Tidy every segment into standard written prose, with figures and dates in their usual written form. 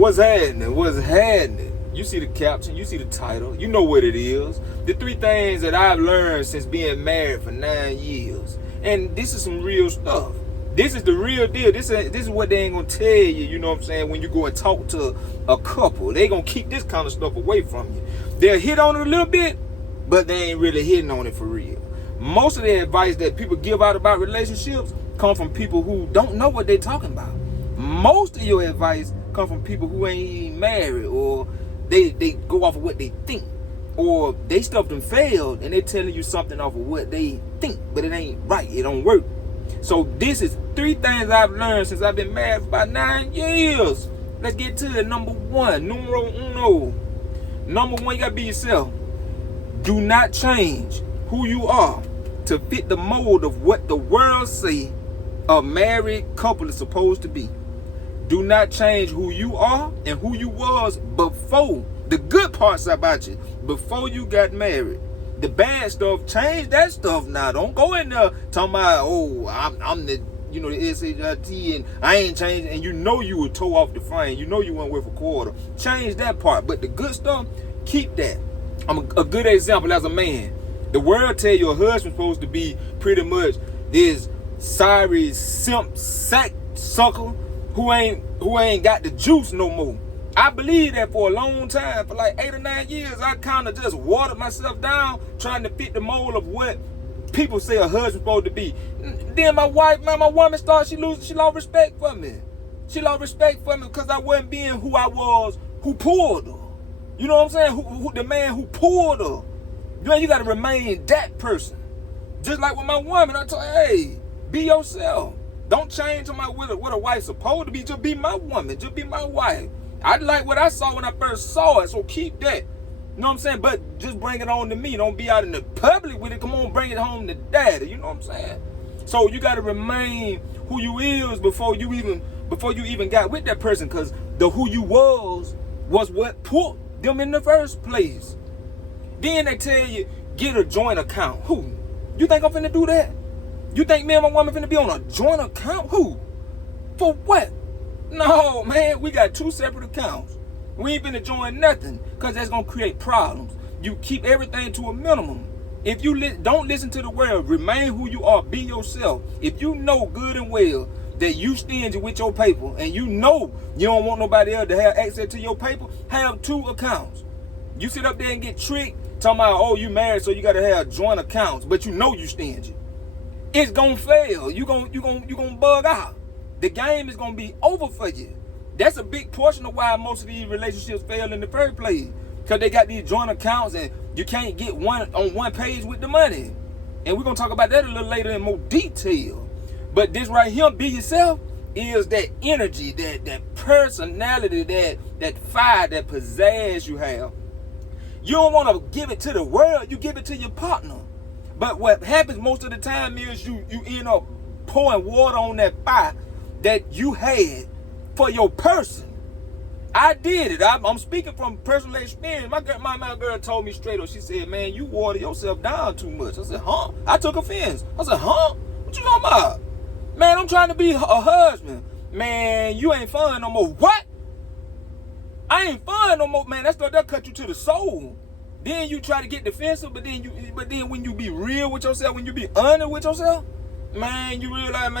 What's happening? What's happening? You see the caption, you see the title, you know what it is. The 3 things that I've learned since being married for 9 years. And this is some real stuff. This is the real deal. This is what they ain't gonna tell you, you know what I'm saying, when you go and talk to a couple. They gonna keep this kind of stuff away from you. They'll hit on it a little bit, but they ain't really hitting on it for real. Most of the advice that people give out about relationships come from people who don't know what they're talking about. Most of your advice come from people who ain't even married, or they go off of what they think, or they stuff them failed and they telling you something off of what they think, but it ain't right, it don't work. So this is 3 things I've learned since I've been married for about 9 years. Let's get to it. Number 1, numero uno. Number 1, you gotta be yourself. Do not change who you are to fit the mold of what the world say a married couple is supposed to be. Do not change who you are and who you was before. The good parts about you, before you got married. The bad stuff, change that stuff now. Don't go in there talking about, oh, I'm the, the SHIT and I ain't changing. And you know you would toe off the frame. You know you weren't worth a quarter. Change that part. But the good stuff, keep that. I'm a good example as a man. The world tell your husband's supposed to be pretty much this sorry simp sack sucker who ain't got the juice no more. I believe that for a long time, for like 8 or 9 years, I kind of just watered myself down trying to fit the mold of what people say a husband's supposed to be. Then my woman started, she lost respect for me. She lost respect for me because I wasn't being who I was, who pulled her. You know what I'm saying? Who the man who pulled her. You got to remain that person. Just like with my woman, I told her, hey, be yourself. Don't change to what a wife's supposed to be. Just be my woman. Just be my wife. I like what I saw when I first saw it, so keep that. You know what I'm saying? But just bring it on to me. Don't be out in the public with it. Come on, bring it home to daddy. You know what I'm saying? So you got to remain who you is before you even got with that person, because the who you was what put them in the first place. Then they tell you, get a joint account. Who? You think I'm finna do that? You think me and my woman finna be on a joint account? Who? For what? No, man, we got 2 separate accounts. We ain't finna join nothing, because that's gonna create problems. You keep everything to a minimum. If you don't listen to the world, remain who you are, be yourself. If you know good and well that you stingy with your paper, and you know you don't want nobody else to have access to your paper, have 2 accounts. You sit up there and get tricked, talking about, oh, you married, so you gotta have joint accounts, but you know you stingy. It's gonna fail. You gonna bug out. The game is gonna be over for you. That's a big portion of why most of these relationships fail in the first place, because they got these joint accounts and you can't get on one page with the money. And we're gonna talk about that a little later in more detail. But this right here, be yourself, is that energy, that personality, that fire, that pizzazz you have. You don't want to give it to the world, you give it to your partner. But what happens most of the time is you end up pouring water on that fire that you had for your person. I did it. I'm speaking from personal experience. My girl told me straight up. She said, man, you water yourself down too much. I said, huh? I took offense. I said, huh? What you talking about? Man, I'm trying to be a husband. Man, you ain't fun no more. What? I ain't fun no more, man. That'll cut you to the soul. Then you try to get defensive, but then when you be real with yourself, when you be honest with yourself, man, you realize,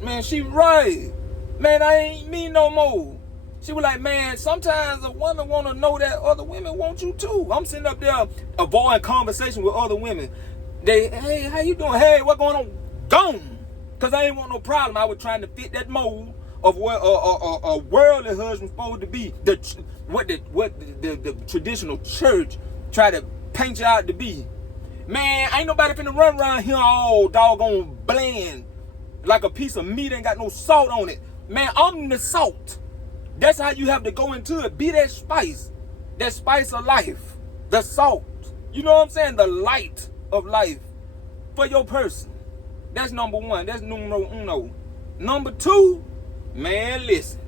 man, she right. Man, I ain't me no more. She was like, man, sometimes a woman want to know that other women want you too. I'm sitting up there avoiding conversation with other women. Hey, how you doing? Hey, what going on? Gone. Because I ain't want no problem. I was trying to fit that mold of what a worldly husband's supposed to be. What the traditional church try to paint you out to be. Man, ain't nobody finna run around here all doggone bland like a piece of meat ain't got no salt on it. Man, I'm the salt. That's how you have to go into it. Be that spice of life, the salt. You know what I'm saying? The light of life for your person. That's number 1. That's numero uno. Number 2, man, listen.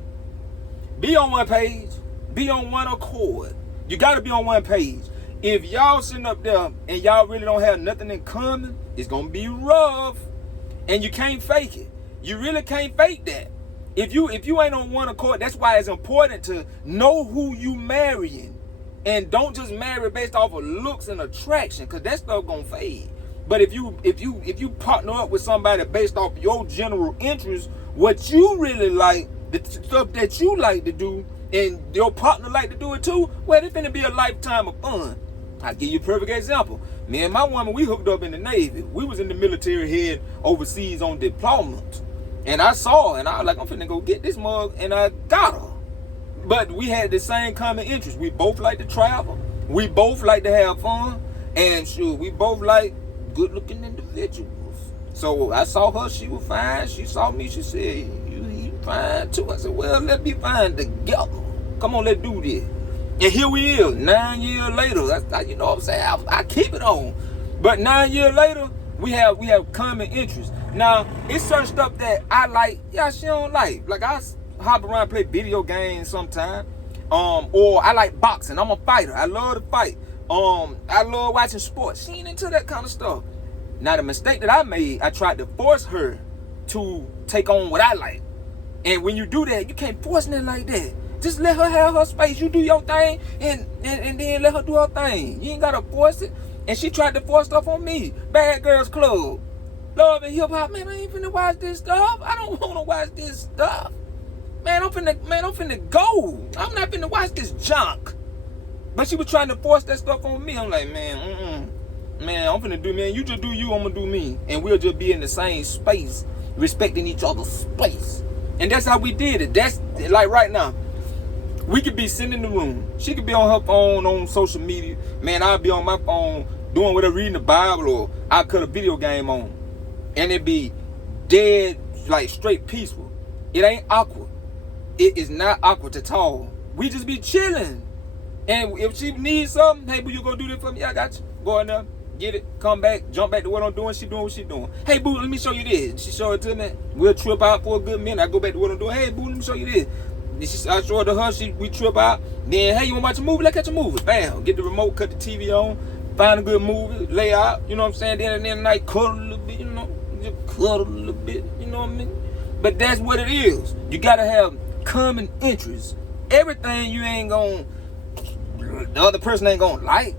Be on one page. Be on one accord. You got to be on one page. If y'all sitting up there and y'all really don't have nothing in common, it's going to be rough. And you can't fake it. You really can't fake that. If you ain't on one accord, that's why it's important to know who you marrying. And don't just marry based off of looks and attraction, because that stuff gonna fade. But if you partner up with somebody based off your general interests, what you really like, the stuff that you like to do, and your partner like to do it too, well, it's gonna be a lifetime of fun. I'll give you a perfect example. Me and my woman, we hooked up in the Navy. We was in the military head overseas on deployment. And I saw her, and I was like, I'm finna go get this mug, and I got her. But we had the same common interest. We both like to travel. We both like to have fun. And sure, we both like good-looking individuals. So I saw her, she was fine. She saw me, she said, you fine too. I said, well, let's be fine together. Come on, let's do this. And here we is, 9 years later. That's, you know what I'm saying? I keep it on. But 9 years later, we have common interests. Now, it's certain stuff that I like, yeah, she don't like. Like, I hop around and play video games sometime. Or I like boxing. I'm a fighter. I love to fight. I love watching sports. She ain't into that kind of stuff. Now, the mistake that I made, I tried to force her to take on what I like. And when you do that, you can't force nothing like that. Just let her have her space. You do your thing, and then let her do her thing. You ain't gotta force it. And she tried to force stuff on me. Bad Girls Club, Love and Hip Hop. Man, I ain't finna watch this stuff. I don't wanna watch this stuff. Man, I'm finna go. I'm not finna watch this junk. But she was trying to force that stuff on me. I'm like, man, man, I'm finna do, man. You just do you, I'm gonna do me. And we'll just be in the same space, respecting each other's space. And that's how we did it. That's like right now. We could be sitting in the room. She could be on her phone on social media. Man, I'll be on my phone doing whatever, reading the Bible, or I'll cut a video game on. And it be dead, like straight peaceful. It ain't awkward. It is not awkward at all. We just be chilling. And if she needs something, hey, boo, you gonna do this for me? I got you. Go in there, get it, come back, jump back to what I'm doing. She doing what she doing. Hey, boo, let me show you this. She show it to me. We'll trip out for a good minute. I go back to what I'm doing. Hey, boo, let me show you this. I show it to her, we trip out. Then, hey, you want to watch a movie? Let's catch a movie. Bam. Get the remote, cut the TV on, find a good movie, lay out, you know what I'm saying? Then at night, cuddle a little bit, you know, just cuddle a little bit, you know what I mean? But that's what it is. You got to have common interests. Everything you ain't going to, the other person ain't going to like.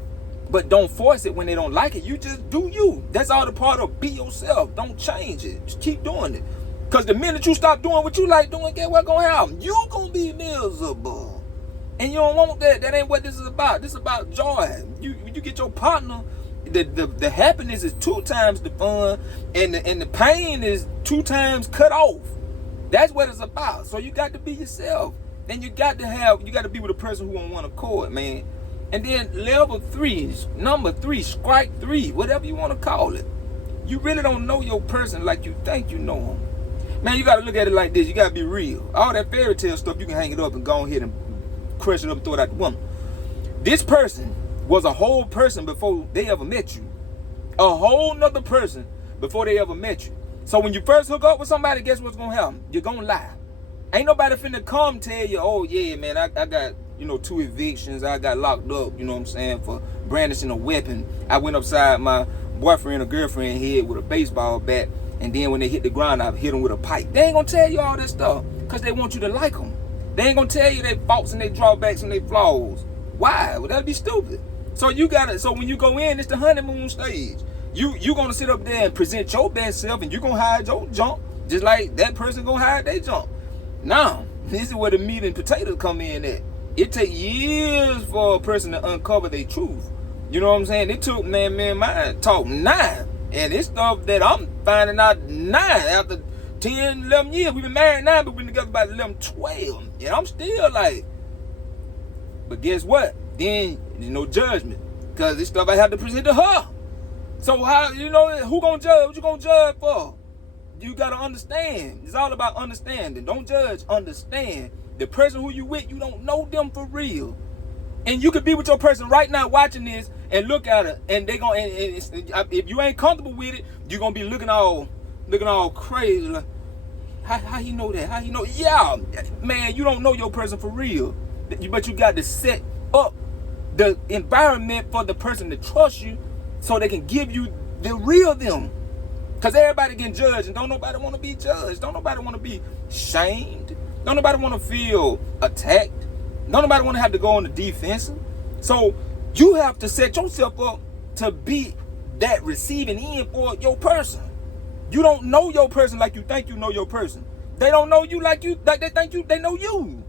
But don't force it when they don't like it. You just do you. That's all the part of be yourself. Don't change it. Just keep doing it. Because the minute you stop doing what you like doing, guess what's going to happen? You going to be miserable. And you don't want that. That ain't what this is about. This is about joy. You get your partner, the happiness is 2 times the fun, and the pain is 2 times cut off. That's what it's about. So you got to be yourself. Then you got to be with a person who on one accord, man. And then level 3, number 3, strike 3, whatever you want to call it. You really don't know your person like you think you know them. Man, you got to look at it like this. You got to be real. All that fairy tale stuff, you can hang it up and go ahead and crush it up and throw it out the window. This person was a whole person before they ever met you. A whole nother person before they ever met you. So when you first hook up with somebody, guess what's going to happen? You're going to lie. Ain't nobody finna come tell you, oh, yeah, man, I got, 2 evictions. I got locked up, you know what I'm saying, for brandishing a weapon. I went upside my boyfriend or girlfriend head with a baseball bat. And then when they hit the ground, I hit them with a pipe. They ain't gonna tell you all that stuff because they want you to like them. They ain't gonna tell you their faults and their drawbacks and their flaws. Why? Well, that'd be stupid. So when you go in, it's the honeymoon stage. You gonna sit up there and present your best self, and you gonna hide your junk just like that person gonna hide their junk. Now, this is where the meat and potatoes come in at. It take years for a person to uncover their truth. You know what I'm saying? It took, man, mine talk 9. And it's stuff that I'm finding out 9 after 10, 11 years. We've been married 9, but we've been together about 11, 12. And I'm still like, but guess what? Then there's no judgment. Because this stuff I have to present to her. So how, who gonna judge? What you gonna judge for? You gotta understand. It's all about understanding. Don't judge, understand. The person who you with, you don't know them for real. And you could be with your person right now watching this and look at her, and they gonna. If you ain't comfortable with it, you're gonna be looking all crazy. Like, how you know that? How you know? Yeah, man, you don't know your person for real. But you got to set up the environment for the person to trust you, so they can give you the real them. Because everybody getting judged and don't nobody want to be judged. Don't nobody want to be shamed. Don't nobody want to feel attacked. Don't nobody want to have to go on the defensive. So you have to set yourself up to be that receiving end for your person. You don't know your person like you think you know your person. They don't know you like they think they know you.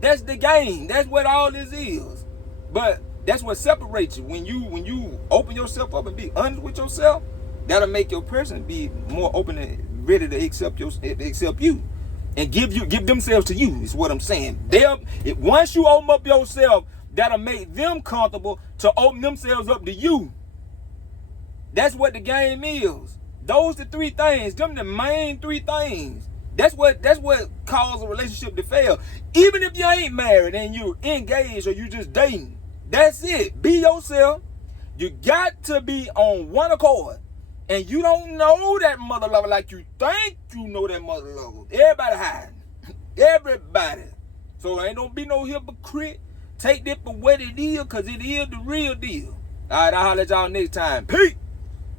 That's the game. That's what all this is. But that's what separates you. When you open yourself up and be honest with yourself, that'll make your person be more open and ready to accept you, and give themselves to you. Is what I'm saying. Once you open up yourself, that'll make them comfortable to open themselves up to you. That's what the game is. Those the three things. Them the main three things. That's what causes a relationship to fail. Even if you ain't married and you engaged or you just dating, that's it. Be yourself. You got to be on one accord. And you don't know that mother lover like you think you know that mother lover. Everybody hiding. Everybody. So ain't don't be no hypocrite. Take that for what it is, because it is the real deal. All right, I'll holler at y'all next time. Peace.